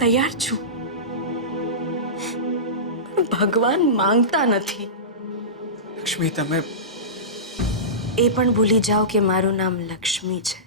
તૈયાર છું, ભગવાન માંગતા નથી. લક્ષ્મી, તમે એ પણ ભૂલી જાઓ કે મારું નામ લક્ષ્મી છે.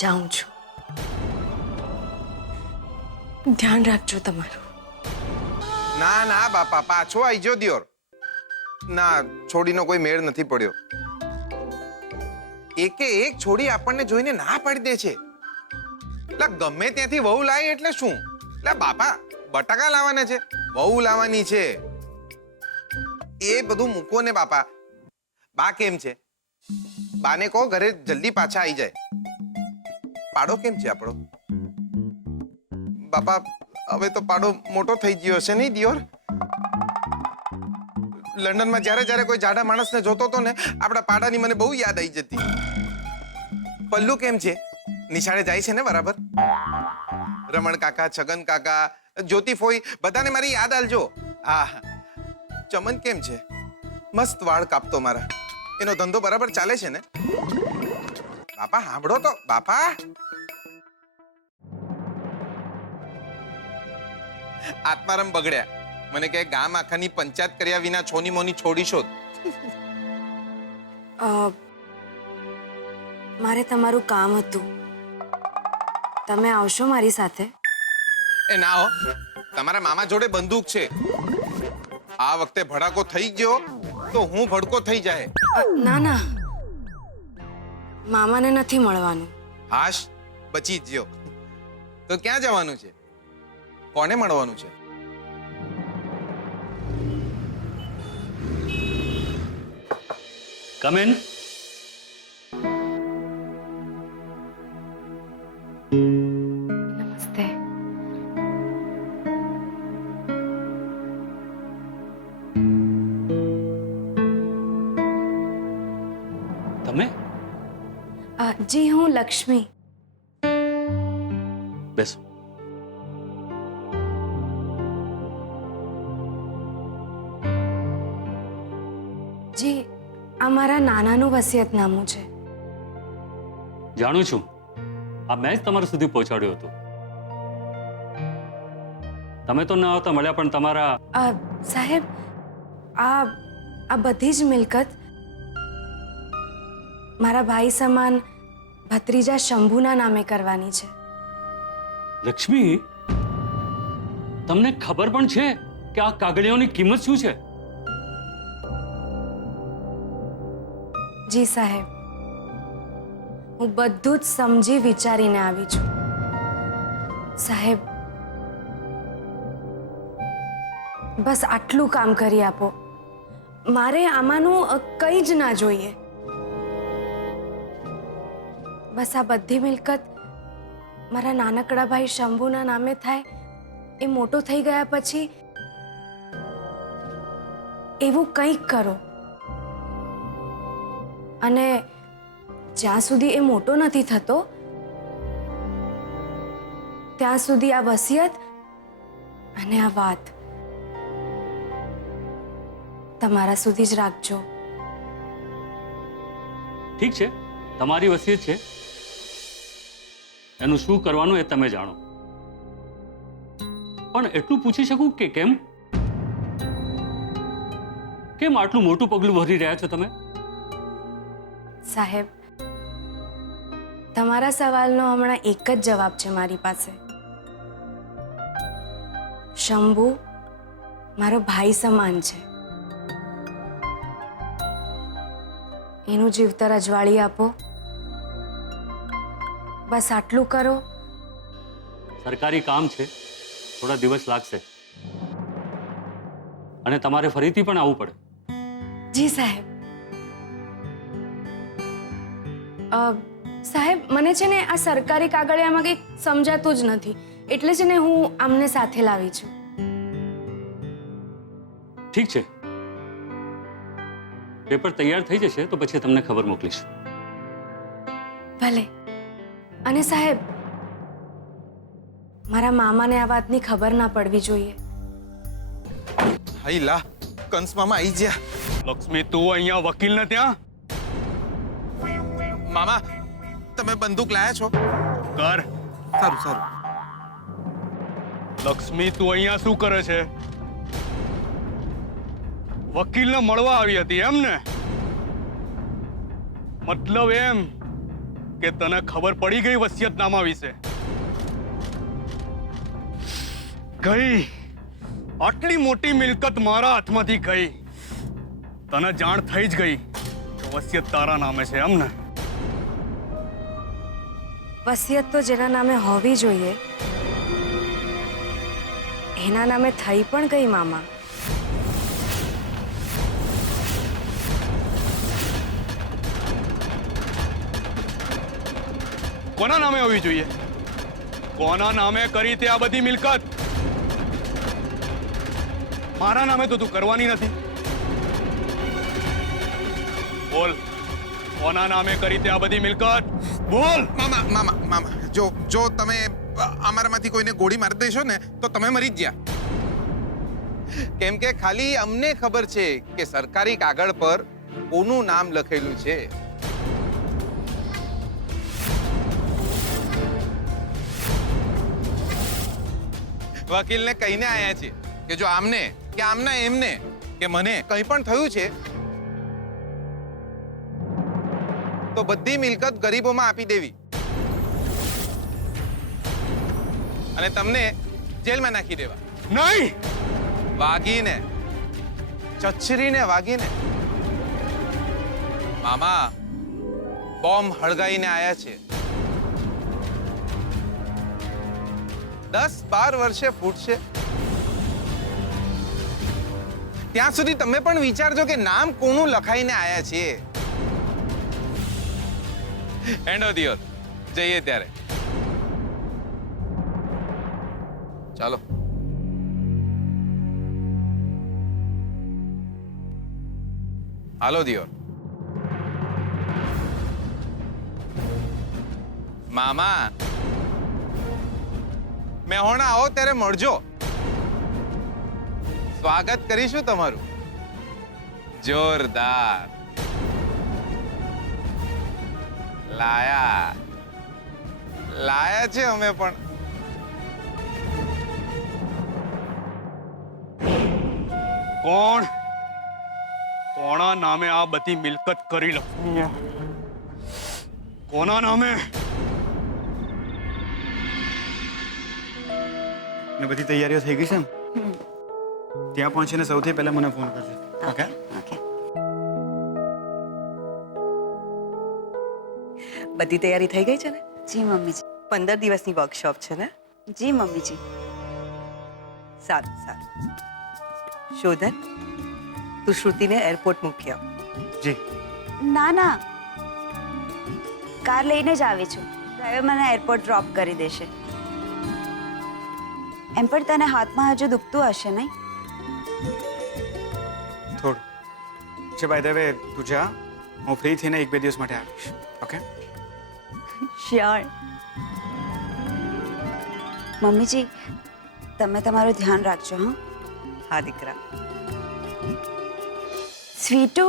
જાઉં છું. ધ્યાન રાખજો તમારું. ના ના બાપા, પાછો આવી જો દિયોર. ના, છોડીનો કોઈ મેળ નથી પડ્યો. એકે એક છોડી આપણને જોઈને ના પાડી દે છે. એટલે ગમે ત્યાંથી વહુ લાવી એટલે શું? એટલે બાપા બટાકા લાવવાના છે, વહુ લાવવાની છે. એ બધું મૂકો ને બાપા. બા કેમ છે? બાને કહો ઘરે જલ્દી પાછા આવી જાય. પાડો કેમ છે આપણો? બાપા હવે તો પાડો મોટો થઈ ગયો હશે નહીં દિયોર? લંડનમાં જ્યારે જ્યારે કોઈ જાડા માણસને જોતો હતો ને, આપણા પાડાની મને બહુ યાદ આવી જતી. પલ્લુ કેમ છે? નિશાળે જાય છે ને બરાબર? રમણ કાકા, છગન કાકા, જ્યોતિ ફોઈ બધાને મારી યાદ આલજો. હા, ચમન કેમ છે? મસ્ત વાળ કાપતો મારા. એનો ધંધો બરાબર ચાલે છે ને? બાપા સાંભળો તો બાપા. આત્મારામ બગડ્યા. મને કહે ગામ આખાની પંચાયત કર્યા વિના છોની મોની છોડી શોધ. મારે તમારું કામ હતું. તમે આવશો મારી સાથે? એ ના હો, તમારા મામા જોડે બંદૂક છે. આ વખતે ભડાકો થઈ ગયો તો હું ભડકો થઈ જાય. ના ના, મામાને નથી મળવાનું. હાશ, બચી જ ગયો. તો ક્યાં જવાનું છે? કોને મળવાનું છે? Come in. નમસ્તે. તમે? જી, હું લક્ષ્મી. બેસો. જી, આ મારા નાનાનું વસિયતનામું છે. જાણું છું, આ મેં જ તમારા સુધી પહોંચાડ્યું હતું. તમે તો ન આવતા મળ્યા, પણ તમારા સાહેબ, આ બધી જ મિલકત મારા ભાઈ સમાન ભત્રીજા શંભુના નામે કરવાની છે. લક્ષ્મી, તમને ખબર પણ છે કે આ કાગળિયાઓની કિંમત શું છે? જી સાહેબ, હું બધું જ સમજી વિચારીને આવી છું. સાહેબ, બસ આટલું કામ કરી આપો. મારે આમાંનું કંઈ જ ના જોઈએ. બસ આ બધી મિલકત મારા નાનકડા ભાઈ શંભુના નામે થાય. એ મોટો થઈ ગયા પછી એવું કંઈક કરો. અને જ્યાં સુધી એ મોટો નથી થતો ત્યાં સુધી આ વસિયત અને આ વાત તમારા સુધી જ રાખજો. ઠીક છે, તમારી વસિયત છે, એનું શું કરવાનું એ તમે જાણો. પણ એટલું પૂછી શકું કે કેમ આટલું મોટું પગલું ભરી રહ્યા છો તમે? સાહેબ, તમારા સવાલનો હમણાં એક જ જવાબ છે મારી પાસે. શંભુ મારો ભાઈ સમાન છે. એનું જીવતર અજવાળી આપો. બસ આટલું કરો. સરકારી કામ છે, થોડા દિવસ લાગશે અને તમારે ફરીથી પણ આવવું પડે. જી સાહેબ. સાહેબ, મને છે ને આ સરકારી કાગળિયામાં કંઈક સમજાતું જ નથી, એટલે છે ને હું આમને સાથે લાવી છું. ઠીક છે, પેપર તૈયાર થઈ જશે તો પછી તમને ખબર મોકલીશ. ભલે. અને સાહેબ, મારા મામાને આ વાતની ખબર ના પડવી જોઈએ. હાઈ લા કંસ મામા આવી ગયા. લક્ષ્મી તું અહીંયા વકીલને ત્યાં મામા તમે બંદૂક લાયા છો? કર. સારું સારું. લક્ષ્મી તું અહીંયા શું કરે છે? વકીલને મળવા આવી હતી એમ ને? મતલબ એમ કે તને ખબર પડી ગઈ વસિયતનામા વિશે? ગઈ આટલી મોટી મિલકત મારા હાથમાંથી ગઈ, તને જાણ થઈ જ ગઈ કે વસિયત તારા નામે છે એમ ને? વસિયત તો જેના નામે હોવી જોઈએ એના નામે થઈ પણ ગઈ મામા. કોના નામે હોવી જોઈએ? કોના નામે કરી તે આ બધી મિલકત? મારા નામે તો તું કરવાની નથી. બોલ, કોના નામે કરી તે આ બધી મિલકત? બોલ. મામા મામા મામા જો તમે અમારામાંથી કોઈને ગોળી મારી દેશો ને તો તમે મરી જ ગયા. કેમ કે ખાલી અમને ખબર છે કે સરકારી કાગળ પર કોનું નામ લખેલું છે. વકીલને કહીને આયા છે કે જો આમને કે આમના એમને કે મને કંઈ પણ થયું છે તો બધી મિલકત ગરીબોમાં આપી દેવી અને તમને જેલમાં નાખી દેવા. નહીં. વાગીને ચચરીને વાગીને મામા બોમ્બ હળગાઈને આયા છે. 10-12 વર્ષે ફૂટશે. ત્યાં સુધી તમે પણ વિચારજો કે નામ કોનું લખાઈને આયા છે. એન્ડ ઓફ ધ યર જઈએ ત્યારે. ચાલો. હાલો દિયોર. મામા મેહોણા આવો ત્યારે મળજો. સ્વાગત કરીશું તમારું જોરદાર. લાયા છે અમે પણ. કોના નામે આ બધી મિલકત કરી લક્ષ્મીએ? કોના નામે? ને બધી તૈયારીઓ થઈ ગઈ છે ને? ત્યાં પહોંચીને સૌથી પહેલા મને ફોન કરજો. ઓકે? ઓકે. બધી તૈયારી થઈ ગઈ છે ને? જી મમ્મીજી. 15 દિવસની વર્કશોપ છે ને? જી મમ્મીજી. સારું સારું. શોધન તું શ્રુતિને એરપોર્ટ મૂકી આવ. જી. ના ના, કાર લઈને જ આવી છું. ડ્રાઈવર મને એરપોર્ટ ડ્રોપ કરી દેશે. એમ પણ તને હાથમાં હજુ દુખતું હશે નહીં? થોડું છે. બાય ધ વે તું જા, હું ફ્રી થઈને 1-2 દિવસ માટે આવીશ. ઓકે? શ્યોર. મમ્મીજી, તમે તમારું ધ્યાન રાખજો. હા હા દીકરા. સ્વીટુ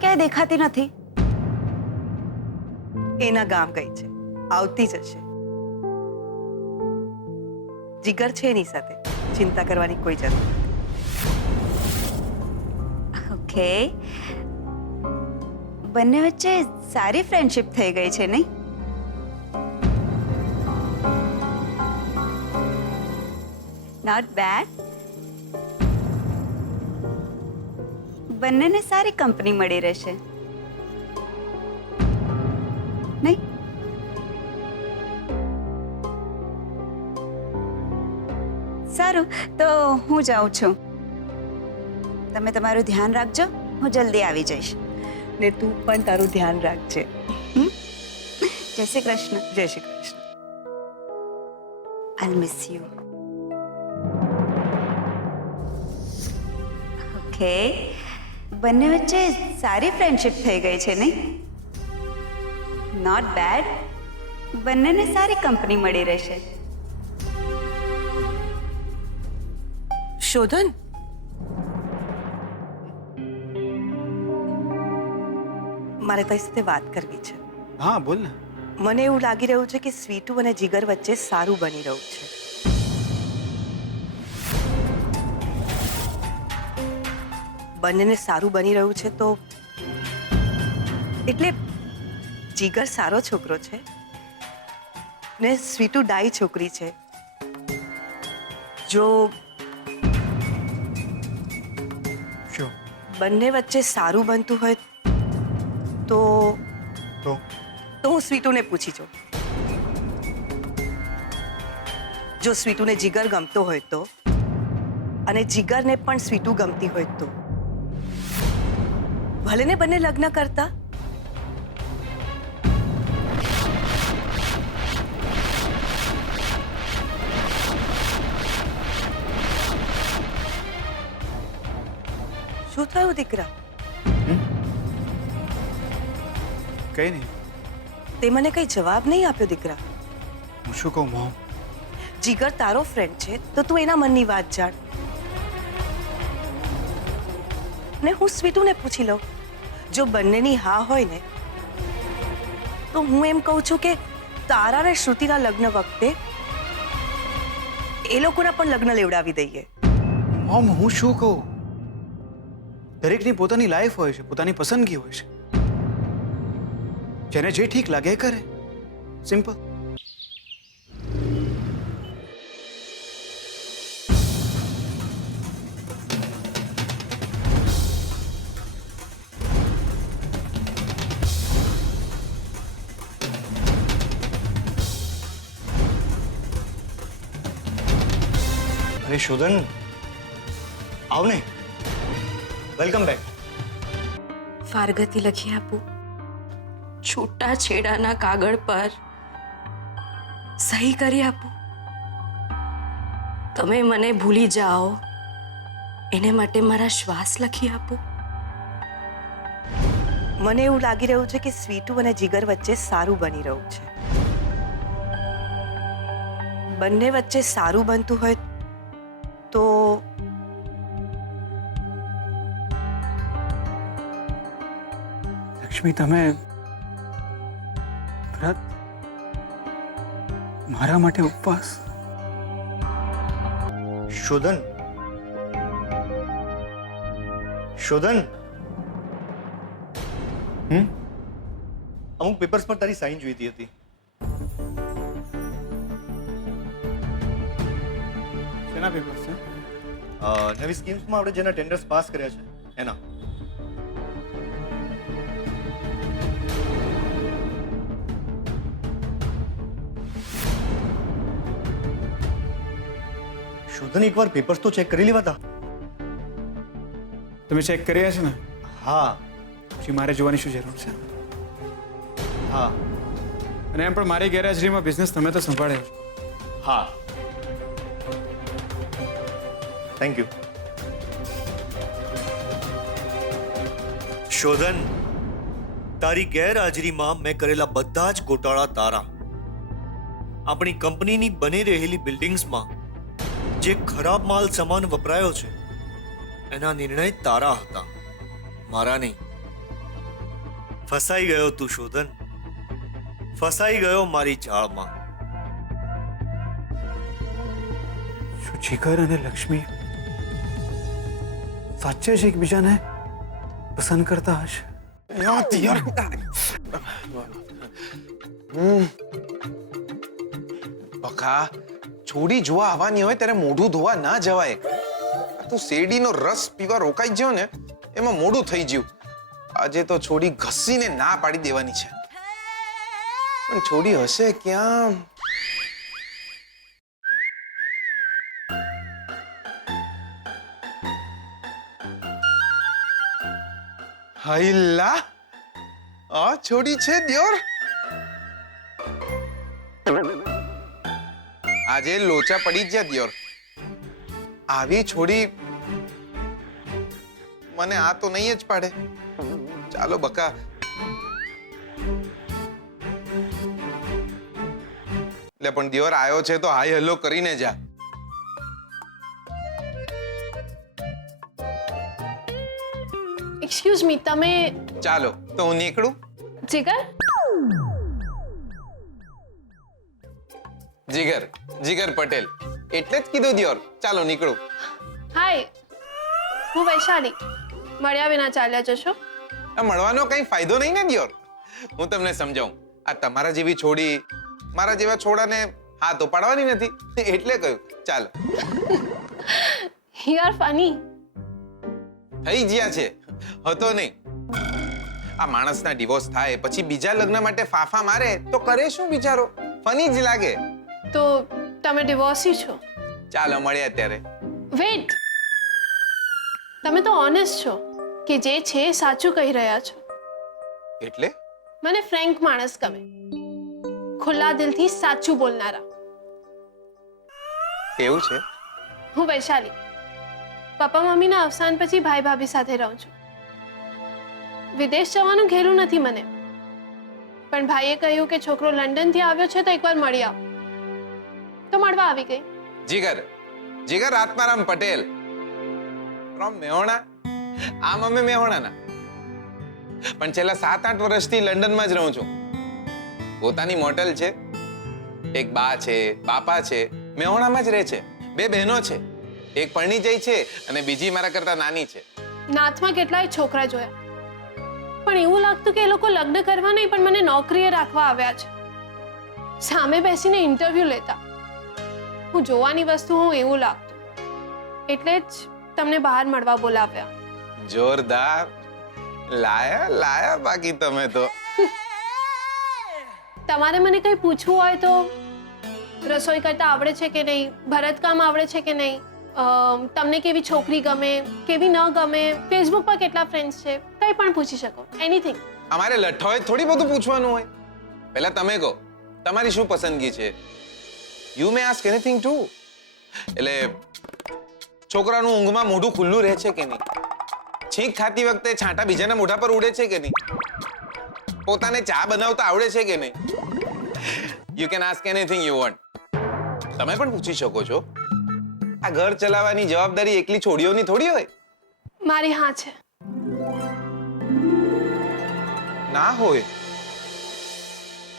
ક્યાંય દેખાતી નથી. એના ગામ ગઈ છે, આવતી જ હશે. જીગર છે એની સાથે, ચિંતા કરવાની કોઈ જરૂર નથી. ઓકે. બંને વચ્ચે સારી ફ્રેન્ડશિપ થઈ ગઈ છે નહીં? Not bad. બંનેને સારી કંપની મળી રહેશે નહીં? સારું, તો હું જાઉં છું. તમે તમારું ધ્યાન રાખજો. હું જલ્દી આવી જઈશ. ને તું પણ તારું ધ્યાન રાખજે. જય શ્રી કૃષ્ણ. જય Shri Krishna. I'll miss you. Okay. બંને વચ્ચે સારી ફ્રેન્ડશિપ થઈ ગઈ છે નહીં? Not bad. બંનેને સારી કંપની મળી રહેશે. શોધન મારે તારી સાથે વાત કરવી છે. હા બોલ ને. મને એવું લાગી રહ્યું છે કે સ્વીટુ અને જીગર વચ્ચે સારું બની રહ્યું છે. બંનેને સારું બની રહ્યું છે તો એટલે જીગર સારો છોકરો છે ને સ્વીટુ ડાઈ છોકરી છે. જો શું બંને વચ્ચે સારું બનતું હોય તો તો હું સ્વીટુને પૂછી જોઉં. જો સ્વીટુને જીગર ગમતો હોય તો અને જીગરને પણ સ્વીટુ ગમતી હોય તો ભલે ને બંને લગ્ન કરતા. શું થયું દીકરા? કઈ નહીં. તે મને કઈ જવાબ નહીં આપ્યો દીકરા. હું શું કહું મોમ? જીગર તારો ફ્રેન્ડ છે તો તું એના મનની વાત જાણ ને હું સ્વીટુને પૂછી લઉં. જો બંનેની હા હોય ને તો હું એમ કહું છું કે તારા અને શ્રુતિના લગ્ન વખતે એ લોકોના પણ લગ્ન લેવડાવી દઈએ. મોમ હું શું કહું? દરેકની પોતાની લાઈફ હોય છે, પોતાની પસંદગી હોય છે. જેને જે ઠીક લાગે એ કરે. સિમ્પલ. અરે શોધન, આવ ને. Welcome back. ફારગતી લખી આપું. છૂટા છેડાના કાગળ પર સહી કરી આપું. તમે મને ભૂલી જાઓ એને માટે મારા શ્વાસ લખી આપું. મને એવું લાગી રહ્યું છે કે સ્વીટુ અને જીગર વચ્ચે સારું બની રહ્યું છે. બંને વચ્ચે સારું બનતું હોય તો લક્ષ્મી તમે વ્રત મારા માટે ઉપવાસ. શોધન, શોધન. અમુક પેપર્સ પર તારી સાઇન જોઈતી હતી. શેના પેપર છે? નવી સ્કીમ્સમાં આપણે જેના ટેન્ડર્સ પાસ કર્યા છે એના. શોધન, એકવાર પેપર્સ તો ચેક કરી લેવાતા. તમે ચેક કર્યા છે ને? હા પછી મારે જોવાની શું જરૂર છે? હા અને એમ પણ મારી ગેરહાજરીમાં બિઝનેસ તમે તો સંભાળ્યો છે. હા. Thank you. શોધન, તારી ગેરહાજરીમાં મેં કરેલા બધા જ ગોટાળા તારા. આપણી કંપનીની બની રહેલી બિલ્ડિંગ્સમાં જે ખરાબ માલ સામાન વપરાયો છે એના નિર્ણય તારા હતા, મારા નહીં. ફસાઈ ગયો તું શોધન, ફસાઈ ગયો મારી જાળમાં. શું જીગર અને લક્ષ્મી સાચે જ એકબીજાને પસંદ કરતા હશે? બકા, છોડી જોવા આવવાની હોય ત્યારે મોઢું ધોવા ના જવાય. તું શેરડીનો રસ પીવા રોકાઈ ગયો ને એમાં મોઢું થઈ ગયું. આજે તો છોડી ઘસીને ના પાડી દેવાની છે. પણ છોડી હશે ક્યાં? હાઈલા, આ છોડી છે દ્યોર. આજે લોચા પડી જ જા દ્યોર. આવી છોડી મને આ તો નહીં જ પાડે. ચાલો બકા, એટલે પણ દિયોર આવ્યો છે તો હાય હેલો કરીને જા. એક્સક્યુઝ મી, તમે ચાલો તો હું નીકળું. જીગર? જીગર જીગર પટેલ એટલે જ કીધું દિયોર. ચાલો નીકળું. હાય, હું વૈશાલી. મળ્યા વિના ચાલ્યા જશો? આ મળવાનો કઈ ફાયદો નહીં ને દિયોર. હું તમને સમજાવું. આ તમારા જેવી છોડી મારા જેવા છોડાને હાથ ઉપાડવાની નથી એટલે કહ્યું ચાલો. You are funny. થઈ ગયા છે, હતો નહીં. આ માણસના ડિવોર્સ થાય પછી બીજા લગ્ન માટે ફાફા મારે તો કરે શું બિચારો? ફની જ લાગે. તો તમે ડિવોર્સી છો? ચાલો મળીએ અત્યારે. વેઇટ, તમે તો ઓનેસ્ટ છો કે જે છે એ સાચું કહી રહ્યા છો. એટલે મને ફ્રેન્ક માણસ ગમે, ખુલ્લા દિલથી સાચું બોલનારા. એવું છે? હું વૈશાલી. પપ્પા મમ્મીના અવસાન પછી ભાઈ ભાભી સાથે રહું છું. વિદેશ જવાનું ઘેરું નથી મને, પણ ભાઈએ કહ્યું કે છોકરો લંડનથી આવ્યો છે તો એકવાર મળી આવ. તો મળવા આવી ગઈ. જીગર જીગર આત્મારામ પટેલ ફ્રોમ મેહોણા. આમ અમે મેહોણાના, પણ છેલ્લા 7-8 વર્ષથી લંડનમાં જ રહું છું. પોતાની મોટેલ છે, એક બા છે, બાપા છે, મેહોણામાં જ રહે છે. 2 બહેનો છે, એક પરણી જઈ છે અને બીજી મારા કરતા નાની છે. નાથમાં કેટલાય છોકરા જોયા, પણ એવું લાગતું કે એ લોકો લગ્ન કરવા નહીં પણ મને નોકરીએ રાખવા આવ્યા છે. સામે બેસીને ઇન્ટરવ્યુ લેતા. હું જોવાની વસ્તુ હું એવું લાગતું, એટલે જ તમને બહાર મળવા બોલાવ્યા. જોરદાર. લાયા લાયા બાકી તમે તો. તમારે મને કંઈ પૂછવું હોય તો રસોઈ કરતા આવડે છે કે નહીં, ભરતકામ આવડે છે કે નહીં, તમને કેવી છોકરી ગમે, કેવી ન ગમે, ફેસબુક પર કેટલા ફ્રેન્ડ્સ છે, કંઈ પણ પૂછી શકો. એનીથિંગ. અમારે લઠ્ઠા હોય થોડી બધું પૂછવાનું હોય. પહેલા તમે કહો તમારી શું પસંદગી છે. You may ask anything two. એટલે છોકરાનું ઊંઘમાં મોઢું ખુલ્લું રહે છે કે નહીં, છીંક ખાતી વખતે છાંટા બીજાના મોઢા પર ઉડે છે કે નહીં, પોતાને ચા બનાવતા આવડે છે કે નહીં. You can ask anything you want. તમે પણ પૂછી શકો છો. આ ઘર ચલાવવાની જવાબદારી એકલી છોડીઓની થોડી હોય. મારી હા છે. ના હોય